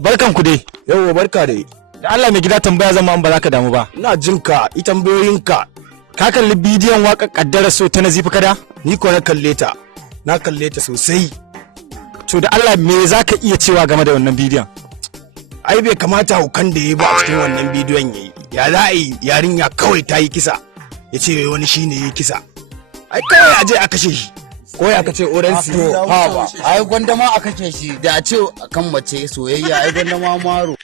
Barkan ku dai. Yawwa barka dai. Da Allah mai gida tambaya zama an ba za ka damu ba. Ina jin ka, i tambayoyinka. Ka kalli bidiyon waƙar kaddarar so ta Nazeefi kada? Ni ko na kalle ta. Na kalle ta sosai. To da Allah me za ka iya cewa game da wannan bidiyon? Ai bai kamata hukan da ya ba a cikin wannan bidiyon yayi. Ya za a yi yarinya kawai ta yi kisa. Ya ce wani shine ya yi kisa. Ai kawai a je a kashe shi. Ko ya kace oransi ha ba ai gwanda ma aka kashe shi da a ce kan mace soyayya ai gwanda ma maro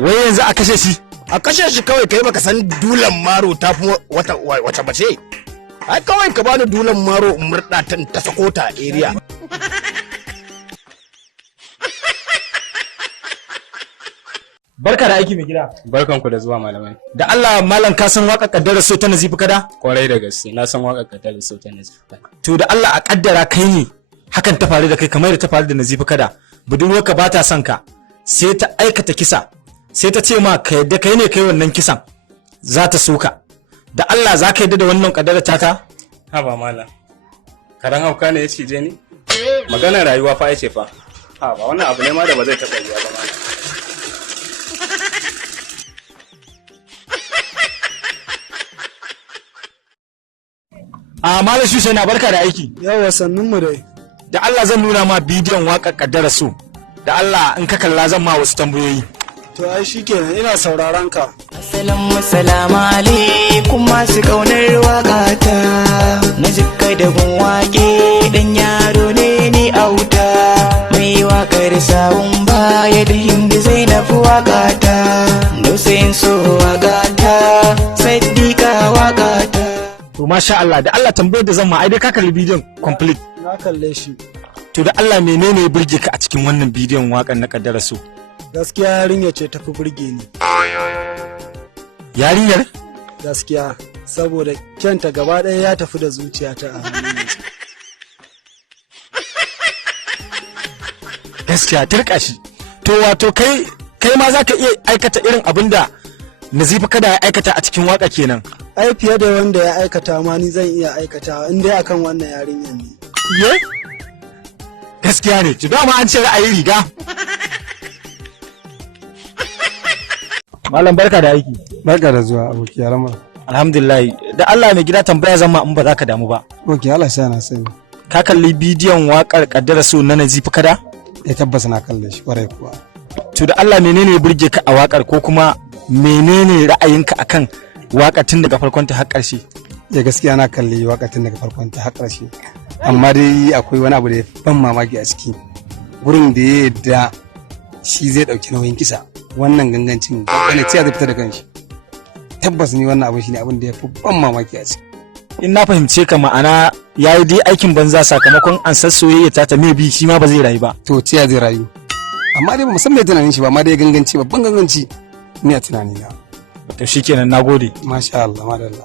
wai yanzu a kashe shi kawai kai baka san dulan maro ta fi wata mace ai kawai ka bani dulan maro in murda ta sako ta area. Barka da aiki mai gida. Barkanku da zuwa malamai. Da Allah malam ka san waƙar kaddarar so ta Nazeefi kada? Kwarai da gaske na san waƙar kaddarar so ta Nazeefi kada. To da Allah a kaddara kai ne hakan ta faru da kai kamar da ta faru da Nazeefi kada. Budurwarka ba ta son ka sai ta aikata kisa sai ta ce ma ka yadda kai ne kai wannan kisan za ta so ka. Da Allah za ka yadda da wannan kaddarar ta? Ha ba malam. Karan hauka ne ya cije ni? Maganar rayuwa fa yace fa. Ha ba wannan abu ne ma da ba zai taɓa yiwa ba malam. Malam Shushe na barka da aiki. Yawa sannun mu dai. Da Allah zan nuna ma bidiyon waƙar kaddarar so. Da Allah in ka kalla zan ma wasu tambayoyi. To ai shikenan ina sauraron ka. Assalamu alaikum masu kaunar waƙata. Na jikka da gun waƙe dan yaro ne ni auta. Mai waƙar sawun baya da hindi Zainab waƙata. Nusain so waƙata, Saddiqa waƙata. To masha Allah da Allah tambayar da zan ma ai dai ka kalli bidiyon complete. Na kalle shi. To da Allah menene ya burge ka a cikin wannan bidiyon waƙar na kaddarar so? Gaskiya yarinya ce tafi burge ni. Yarinyar? Gaskiya saboda kyanta gaba ɗaya ya tafi da zuciyata a hannun. Gaskiya turka shi. To wato kai ma za ka iya aikata irin abin da Nazeefi kada ya aikata a cikin waƙa kenan. Ai fiye da wanda ya aikata ma ni zan iya aikatawa in dai akan wannan yarinyar ne. Ye? Gaskiya ne, ki dama an ce ra'ayi riga. Malam barka da aiki. Barka da zuwa aboki yarama. Alhamdulillah. Da Allah mai gida tambaya zan ma in ba za ka damu ba. Ok Allah sai na sani. Ka kalli bidiyon waƙar kaddarar so na Nazeefi kada? Tabbas na kalle shi kwarai kuwa. To da Allah menene ya burge ka a waƙar ko kuma menene ra'ayinka akan waƙar tun daga farkon ta har ƙarshe? Ya gaskiya na kalli waƙar tun daga farkon ta har ƙarshe. Amma dai akwai wani abu da ya ban mamaki a ciki. Gurin da ya yadda shi zai ɗauki nauyin kisa. Wannan gangancin wani ciya zai fita da kanshi. Tabbas ni wannan abin shine abin da ya fi ban mamaki a ciki. In na fahimce ka ma'ana ya yi dai aikin banza sakamakon an san soyayya ta maybe shi ma ba zai rayu ba. To ciya zai rayu. Amma dai ba musamman tunanin shi ba amma dai ganganci babban ganganci ni a tunani na. To shikenan nagode. Masha Allah madalla.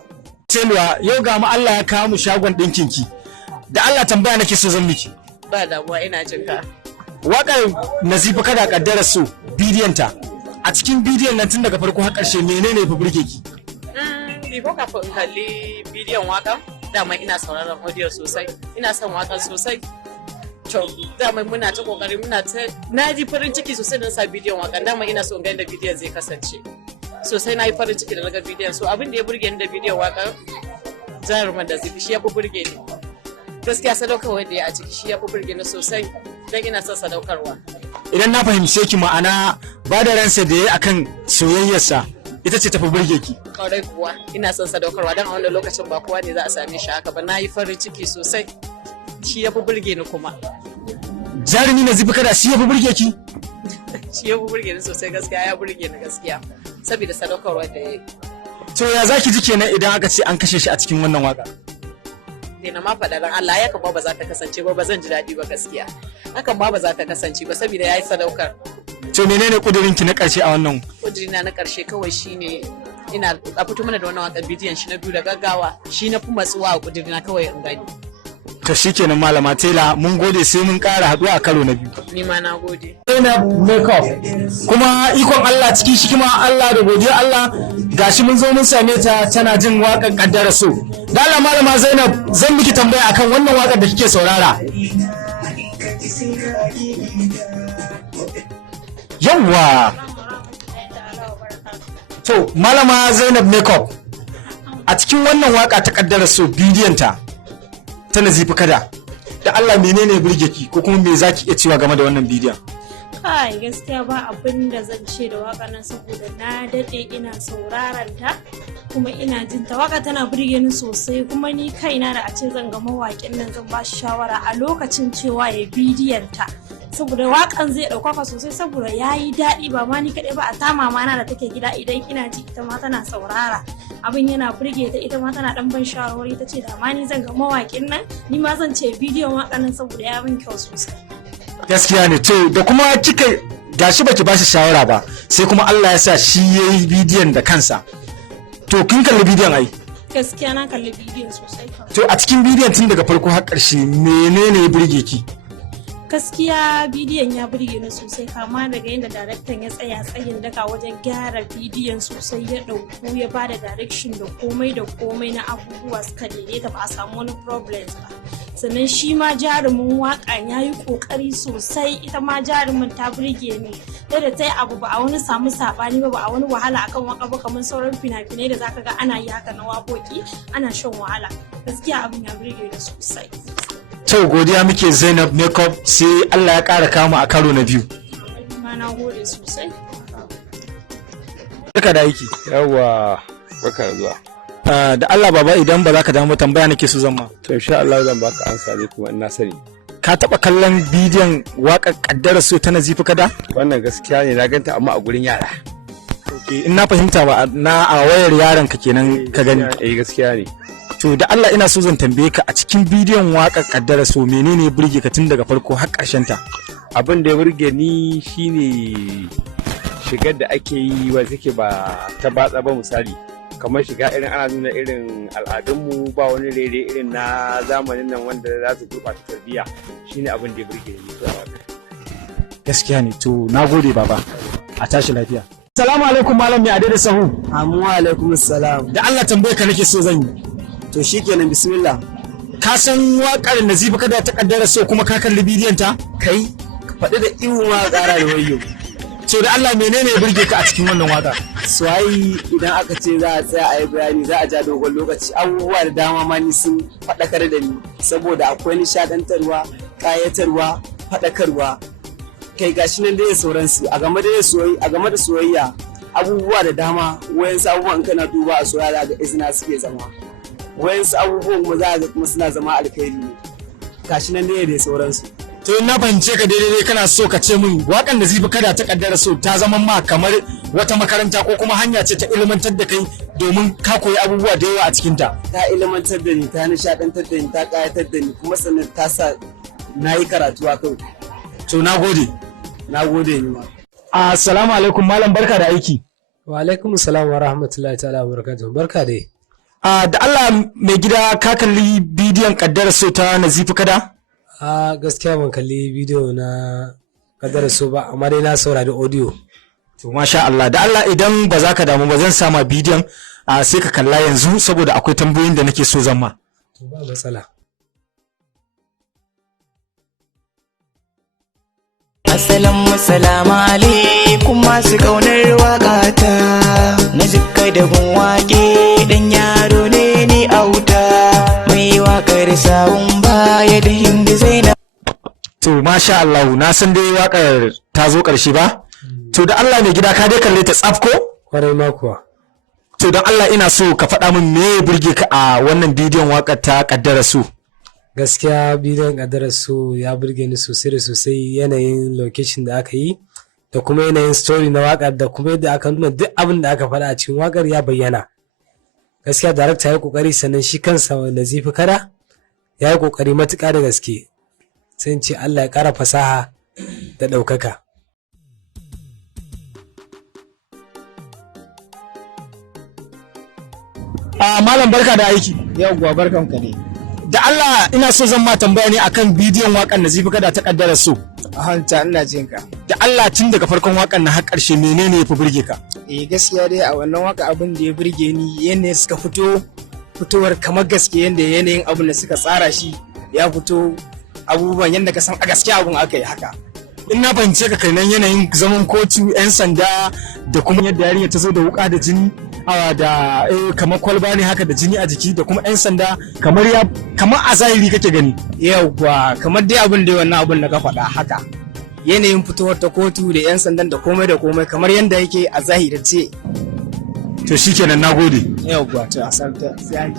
Selwa yau ga mu Allah ya kawo mu shagon ɗinkin ki. Da Allah tambaya nake so zan miki. Ba damuwa ina jin ka. Waƙar Nazeefi kada kaddarar so bidiyon ta. A cikin bidiyon nan tun daga farko har ƙarshe menene ya fi burge ki? Biko kafin in kalli bidiyon waƙa dama ina sauraron audio sosai. Ina son waƙar sosai. To dama muna ta kokari na ji farin ciki sosai da sa bidiyon waƙa dama ina so in ga yadda bidiyon zai kasance. Sosai na yi farin ciki da naga bidiyon so abin da ya burge ni da bidiyon waƙar jaruman da shi ya fi burge ni. Gaskiya sadaukarwa da ya a ciki shi ya fi burge ni sosai don ina son sadaukarwa. Idan na fahimce ki ma'ana ba da ransa da ya akan soyayyarsa ita ce tafi burge ki. Kwarai kuwa ina son sadaukarwa don a wannan lokacin ba kowa ne za a same shi haka ba na yi farin ciki sosai shi ya fi burge ni kuma. Jarumi Nazeefi kada shi ya fi burge ki? Shi ya fi burge ni sosai gaskiya ya burge ni gaskiya saboda sadaukarwa da ya yi. To ya zaki ji kenan idan aka ce an kashe shi a cikin wannan waka? Na ma faɗa dan Allah ya kama ba za ta kasance ba zan ji daɗi ba gaskiya. Hakan ba za ta kasance ba saboda ya yi sadaukar. To menene kudirinki na ƙarshe a wannan? Kudirina na ƙarshe kawai shine ina a fito mana da wannan waƙar bidiyon shi na biyu da gaggawa shi na fi matsuwa a kudirina kawai in gani. To shikenan malama Tela mun gode sai mun ƙara haɗuwa a karo na biyu. Ni ma na gode. Zainab makeup kuma ikon Allah cikin shikima Allah da godiya Allah gashi mun zo mun same ta tana jin waƙar kaddarar so. Da Allah malama Zainab zan miki tambaya akan wannan waƙar da kike saurara. Yawwa! To, Malama Zainab Makeup, a cikin wannan waka ta kaddara so bidiyonta ta Nazeefi kada, da Allah menene burge ki ko kuma me zaki iya cewa game da wannan bidiyon? Kai gaskiya ba abin da zan ce da waka nan saboda na daɗe ina sauraron ta kuma ina jin ta waka tana burge ni sosai kuma ni kaina da a ce zan ga mawaƙin nan zan ba shi shawara a lokacin cewa ya bidiyon ta saboda wakan zai ɗaukaka sosai saboda ya yi daɗi ba ma ni kaɗai ba a ta mamana da take gida idan ina ji ita ma tana saurara abin yana burge ta ita ma tana ɗan ban shawarwari ta ce da ma ni zan ga mawaƙin nan ni ma zan ce bidiyon wakan nan saboda ya min kyau sosai. Gaskiya ne, to da kuma kika gashi baki ba shi shawara ba sai kuma Allah ya sa shi yayi bidiyon da kansa. To kin kalli bidiyon ai? Gaskiya na kalli bidiyon sosai. To a cikin bidiyon tun daga farko har ƙarshe menene ya burge ki? Gaskiya bidiyon ya burge ni sosai kama daga yadda daraktan ya tsaya tsayin daka wajen gyara bidiyon sosai ya ɗauku ya ba da direction da komai na abubuwa suka daidaita ba a samu wani problems ba. Sannan shi ma jarumin waƙan ya yi ƙoƙari sosai ita ma jarumin ta burge ni da ta yi abu ba a wani samu saɓani ba a wani wahala akan waka ba kamar sauran fina-finai da zaka ga ana yi haka na waƙoƙi ana shan wahala gaskiya abin ya burge ni sosai. To godiya muke Zainab Makeup sai Allah ya ƙara kama a karo na biyu. Ma na gode sosai. Barka da aiki. Yawwa, baka zuwa. Da Allah baba idan ba za ka damu tambaya nake so zan ma. To insha Allah zan baka ansa ne kuma ina sani. Ka taɓa kallon bidiyon waƙar kaddara so ta Nazeefi kada? Wannan gaskiya ne na ganta amma a gurin yara. Okay, in na fahimta ba na a wayar yaron ka kenan ka gani. Gaskiya ne. To da Allah ina so zan tambaye ka a cikin bidiyon waƙar kaddara so menene burge ka tun daga farko har ƙarshen ta? Abin da ya burge ni shine shigar da ake yi wa take ba ta batsa ba misali. Kamar shiga irin ana nuna irin al'adunmu ba wani rere irin na zamanin nan wanda za su gurɓata tarbiyya shine abin da ya burge ni. Gaskiya ne, to na gode baba a tashi lafiya. Salamu alaikum malam mai adai da sahu. Amu alaikum salam. Da Allah tambaye ka nake so zan yi. To shikenan bismillah. Ka san waƙar Nazeefi kada ta kaddara so kuma ka kalli bidiyon ta? Kai ka faɗi da ihu ma ƙara da wayo. To da Allah menene ya burge ka a cikin wannan waƙa? Suwayi idan aka ce za a tsaya a yi bayani za a ja dogon lokaci abubuwa da dama ma ni sun faɗakar da ni saboda akwai nishaɗantarwa, ƙayatarwa, faɗakarwa. Kai gashi nan dai sauransu a game da soyayya abubuwa da dama wayansu abubuwan kana duba a soyayya ga izina suke zama. Wayansu abubuwan kuma za ga kuma suna zama alkhairi ne. Gashi nan dai sauransu. To na fahimce ka daidai kana so ka ce min waƙan Nazeefi kada ta kaddara so ta zama ma kamar wata makaranta ko kuma hanya ce ta ilmantar da kai domin ka koyi abubuwa da yawa a cikin ta. Ta ilmantar da ni, ta nishadantar da ni, ta kayatar da ni kuma sannan ta sa na yi karatu a kai. To na gode. Na gode ni ma. Assalamu alaikum malam barka da aiki. Wa alaikum salam wa rahmatullahi ta'ala wa barakatuh. Barka dai. Da Allah mai gida ka kalli bidiyon kaddara so ta Nazeefi kada? Gaskiya ban kalli bidiyo na kaddarar so ba amma dai na saurari audio. To masha Allah da Allah idan ba za ka damu ba zan sama bidiyon sai ka kalla yanzu saboda akwai tambayoyin da nake so zan ma. To ba matsala. Assalamu alaikum masu kaunar waƙata na zikka da gun waƙe dan yaro ne ni auta mai waƙar sawun baya da hindi zainab. To masha Allah na san dai waƙar ta zo ƙarshe ba? To da Allah mai gida ka dai kalle ta tsaf ko? Kwarai ma kuwa. To don Allah ina so ka faɗa min me ya burge ka a wannan bidiyon waƙar ta kaddara su. Gaskiya bidiyon kaddarar so ya burge ni sosai da sosai yanayin location da aka yi da kuma yanayin story na waƙar da kuma yadda aka nuna duk abin da aka faɗa a cikin waƙar ya bayyana. Gaskiya darakta ya yi ƙoƙari sannan shi kansa Nazeefi kada ya yi ƙoƙari matuƙa da gaske. Sai in ce Allah ya ƙara fasaha da ɗaukaka. Malam barka da aiki. Yawwa barkanka ne. Da Allah ina so zan ma tambaya ne akan bidiyon waƙar Nazeefi kada ta kaddara so. Hanta ina jin ka. Da Allah tun daga farkon waƙar na har ƙarshe menene ya fi burge ka? Gaskiya dai a wannan waka abin da ya burge ni yanayin suka fitowar kamar gaske yanda yanayin abin da suka tsara shi ya fito abubuwan yadda ka san a gaskiya abun aka yi haka. In na fahimce ka kenan yanayin zaman kotu 'yan sanda da kuma yadda yarinya ta zo da wuka da jini da kamar kwalba ne haka da jini a jiki da kuma 'yan sanda kamar a zahiri kake gani. Yawwa kamar dai abin da wannan abin da ka faɗa haka. Yanayin fitowar ta kotu da 'yan sandan da komai kamar yadda yake a zahirance. To shikenan nagode. Yawwa to asar ta sai